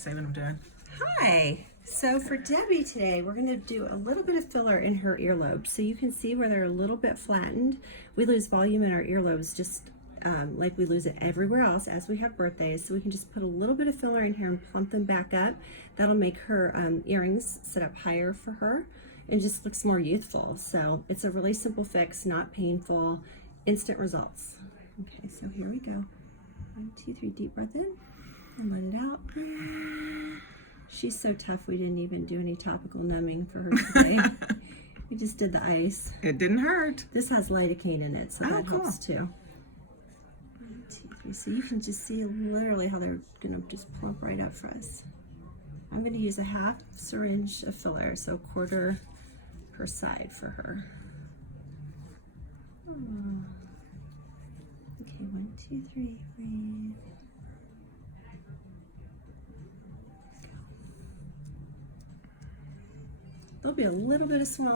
say what I'm doing. Hi. So for Debbie today, we're going to do a little bit of filler in her earlobes. So you can see where they're a little bit flattened. We lose volume in our earlobes just like we lose it everywhere else as we have birthdays. So we can just put a little bit of filler in here and plump them back up. That'll make her earrings sit up higher for her and just looks more youthful. So it's a really simple fix, not painful, instant results. Okay, so here we go. 1, 2, 3, deep breath in and let it out. She's so tough, we didn't even do any topical numbing for her today. We just did the ice. It didn't hurt. This has lidocaine in it, so that cool. helps too. 1, 2, 3. So you can just see literally how they're gonna just plump right up for us. I'm gonna use a half syringe of filler, so 1/4 per side for her. Oh. Okay, 1, 2, 3, breathe. There'll be a little bit of swelling.